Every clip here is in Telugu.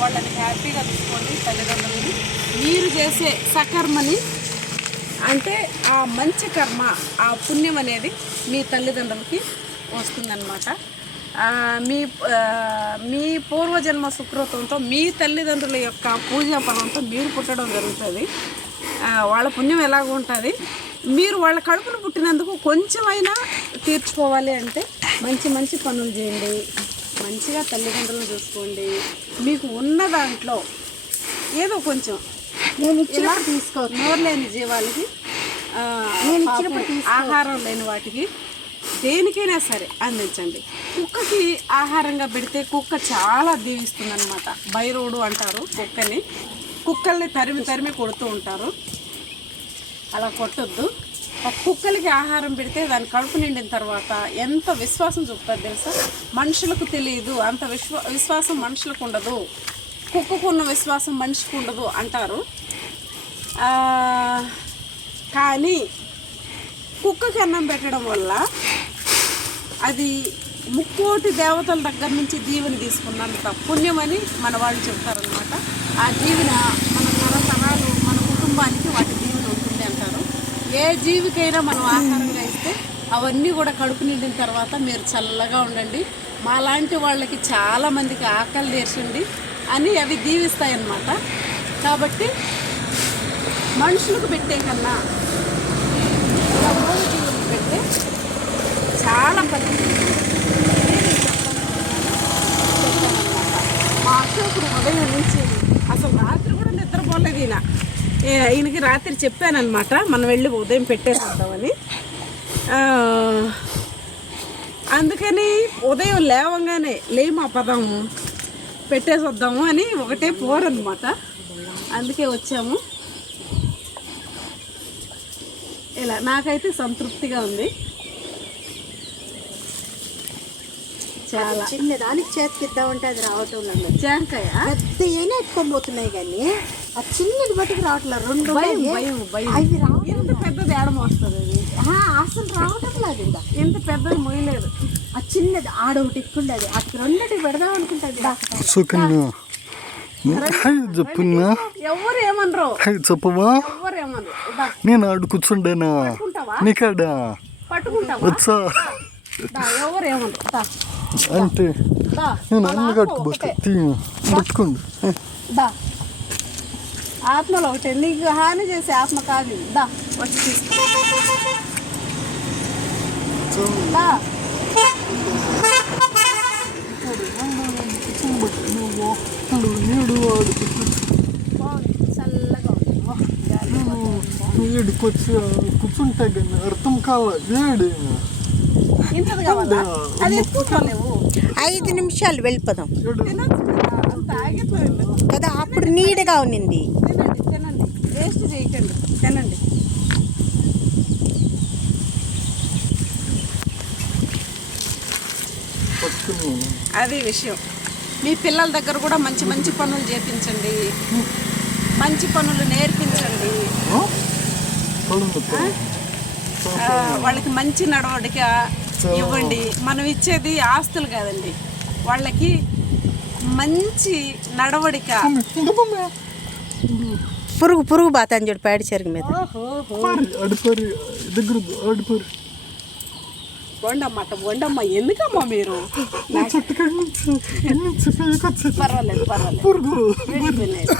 వాళ్ళని హ్యాపీగా చూసుకోండి తల్లిదండ్రులని. మీరు చేసే సకర్మని అంటే ఆ మంచి కర్మ ఆ పుణ్యం అనేది మీ తల్లిదండ్రులకి వస్తుందన్నమాట. మీ మీ పూర్వజన్మ సుకృతంతో మీ తల్లిదండ్రుల యొక్క పూజా ఫలంతో మీరు పుట్టడం జరుగుతుంది. వాళ్ళ పుణ్యం ఎలాగ ఉంటుంది. మీరు వాళ్ళ కడుపును పుట్టినందుకు కొంచెమైనా తీర్చుకోవాలి అంటే మంచి మంచి పనులు చేయండి. మంచిగా తల్లిదండ్రులను చూసుకోండి. మీకు ఉన్న దాంట్లో ఏదో కొంచెం నేను ఇలా తీసుకో నోరు లేని జీవాలకి నేను పాపం ఇచ్చినప్పుడు ఆహారం లేని వాటికి దేనికైనా సరే అందించండి. కుక్కకి ఆహారంగా పెడితే కుక్క చాలా దీవిస్తుంది అనమాట బైరోడు అంటారు కుక్కని. కుక్కల్ని తరిమి తరిమి కొడుతూ ఉంటారు. అలా కొట్టొద్దు. కుక్కలకి ఆహారం పెడితే దాని కడుపు నిండిన తర్వాత ఎంత విశ్వాసం చూపుతుంది తెలుసా? మనుషులకు తెలియదు. అంత విశ్వ విశ్వాసం మనుషులకు ఉండదు. కుక్కకు ఉన్న విశ్వాసం మనిషికి ఉండదు అంటారు. కానీ కుక్కకి అన్నం పెట్టడం వల్ల అది ముక్కోటి దేవతల దగ్గర నుంచి దీవెని తీసుకున్నంత పుణ్యమని మన వాళ్ళు చెప్తారనమాట ఆ దీవెన మన తరతరాలు మన కుటుంబానికి వాటి దీవెన ఉంటుంది అంటారు ఏ జీవికైనా మనం ఆహారంగా ఇస్తే అవన్నీ కూడా కడుపు నిండిన తర్వాత మీరు చల్లగా ఉండండి. మాలాంటి వాళ్ళకి చాలా మందికి ఆకలి తీర్చండి అని అవి దీవిస్తాయన్నమాట. కాబట్టి మనుషులకు పెట్టే కన్నా పెట్టే జీవులకు చాలా పద్ధతి. మా అశోకుడు ఉదయం నుంచి అసలు రాత్రి కూడా నిద్రపోలేదు ఈయన. ఈయనకి రాత్రి చెప్పానమాట మనం వెళ్ళి ఉదయం పెట్టేసేద్దామని. ఆ, అందుకని ఉదయం లేవంగానే లేయి మా పదము పెట్టేసొద్దాము అని ఒకటే పోరనమాట అందుకే వచ్చాము. ఇలా నాకైతే సంతృప్తిగా ఉంది. చాలా. చిన్న దానికి చేతికి ఇద్దామంటే అది రావటం లేదు. జాంకాయ? పెద్ద అయినా ఎత్తుకొని పోతున్నాయి కానీ. ఆ చిన్నది బట్టుకు రావట్లేదు రెండు అవి రావు. ఎంత పెద్దది ఏడం వస్తుంది అది? ఆ, అసలు రావటం లేదు ఇంకా. ఎంత పెద్దది మొయ్యలేదు. ఆ చిన్నది ఆడ ఒకటి ఎక్కుండదు అటు రెండటి పెడదాం అనుకుంటుంది చెప్పున్నా ఎవరు ఏమనరు? చెప్పవా ఎవరు ఏమనరు? నేను ఆడు కూర్చుండేనా? నీకాడా? పట్టుకుంటావా? వచ్చా. ఎవరు ఏమనరు? అంటే నేను అన్ని. తీయ పట్టుకోండి ఆత్మలో ఒకటే నీకు హాని చేసే ఆత్మ కాదు. దా వచ్చి తీసుకో. ఏడుకొచ్చి కూర్చుంటే కానీ అర్థం కాల లేవు ఐదు నిమిషాలు వెళ్ళిపోదాం. కదా అప్పుడు నీడగా ఉన్నింది. వేస్ట్ చేయకండి. తినండి. అది విషయం. మీ పిల్లల దగ్గర కూడా మంచి మంచి పనులు చేపించండి. మంచి పనులు నేర్పించండి. వాళ్ళకి మంచి నడవడిక ఇవ్వండి. మనం ఇచ్చేది ఆస్తులు కాదండి. వాళ్ళకి మంచి నడవడిక. పురుగు పురుగు బాతాను చూడు పేడ చెరుగు మీద. దగ్గర అడిపరి వండమ్మట వండమ్మ ఎందుకమ్మా మీరు? పర్వాలేదు పర్వాలేదు.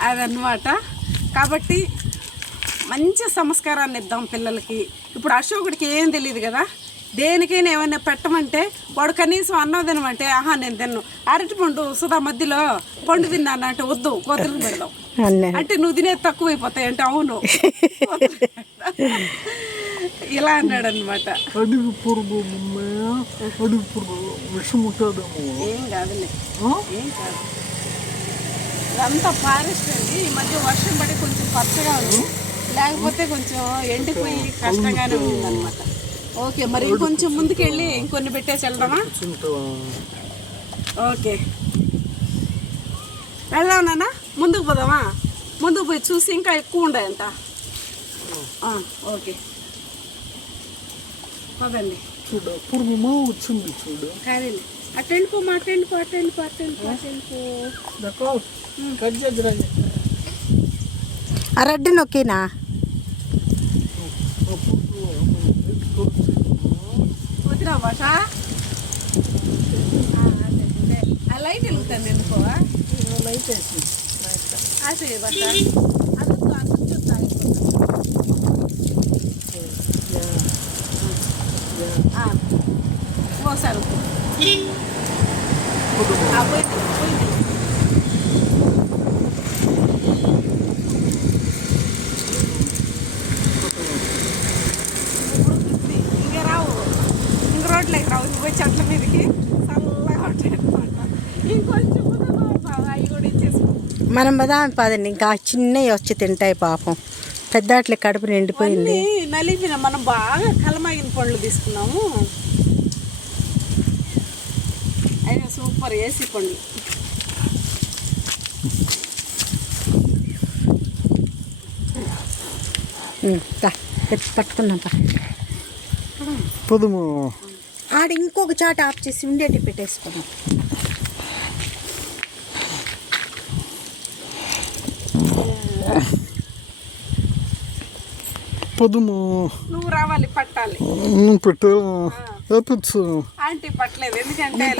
అదన్నమాట. కాబట్టి మంచి సంస్కారాన్ని ఇద్దాం పిల్లలకి. ఇప్పుడు అశోకుడికి ఏం తెలియదు కదా? దేనికైనా ఏమైనా పెట్టమంటే వాడు కనీసం అన్నం తినమంటే ఆహా నేను తిన్ను. అరటి పండు సుధా మధ్యలో పండు తిన్నాను అంటే వద్దు కోతలకు పెడదాం. అంటే నువ్వు తినేది తక్కువైపోతాయి అంటే అవును. ఇలా అన్నాడు అనమాట ఏం కాదులే? ఏం కాదు. ఇదంతా ఫారెస్ట్ అండి. ఈ మధ్య వర్షం పడి కొంచెం పచ్చగా ఉంది. లేకపోతే కొంచెం ఎండిపోయి కష్టంగానే ఉందన్నమాట. ఓకే మరి ఇంకొంచెం ముందుకెళ్ళి ఇంకొన్ని పెట్టేసి వెళ్దామా? కూర్చుంటావా ఓకే. వెళ్దాం నాన్న ముందుకు పోదామా? ముందుకు పోయి చూసి ఇంకా ఎక్కువ ఉన్నాయంట ఆ, ఓకే. పదండి. చూడ పురుగు వచ్చింది చూడు. కానీ అటు వెళ్ళిపో అటు వెళ్ళిపో అటు వెళ్ళిపో అటు వెళ్ళిపో అటు వెళ్ళిపో కట్ చేద్దురా. ఆ రెడ్ నొక్కినా వదినా భాష ఆ లైట్ వెలుగుతాను ఎందుకో లైట్ వేసి ఆశ భాష ఓసారి పోయింది పోయింది ఇప్పుడు ఇది ఇంకా రావు రావు ఇంక పోయి చెట్ల మీదకి. చల్లగా ఉంటాయి అనమాట ఇంకొంచెం అవి కూడా ఇచ్చేసుకో మనం బదాం పదండి ఇంకా చిన్నవి వచ్చి తింటాయి పాపం. పెద్దాట్లే కడుపు నిండిపోయింది. నలిపిన మనం బాగా కలమాగిన పండ్లు తీసుకున్నాము. అయినా సూపర్ ఏసీ పండ్లు. పట్టుకున్నాం. పొదుము. ఆడ ఇంకొక చాట ఆఫ్ చేసి ఉండేటి పెట్టేసుకున్నాం. పొదుము. నువ్వు రావాలి పట్టాలి. పెట్టు. ఎత్తచ్చు ఆంటీ పట్టలేదు ఎందుకంటే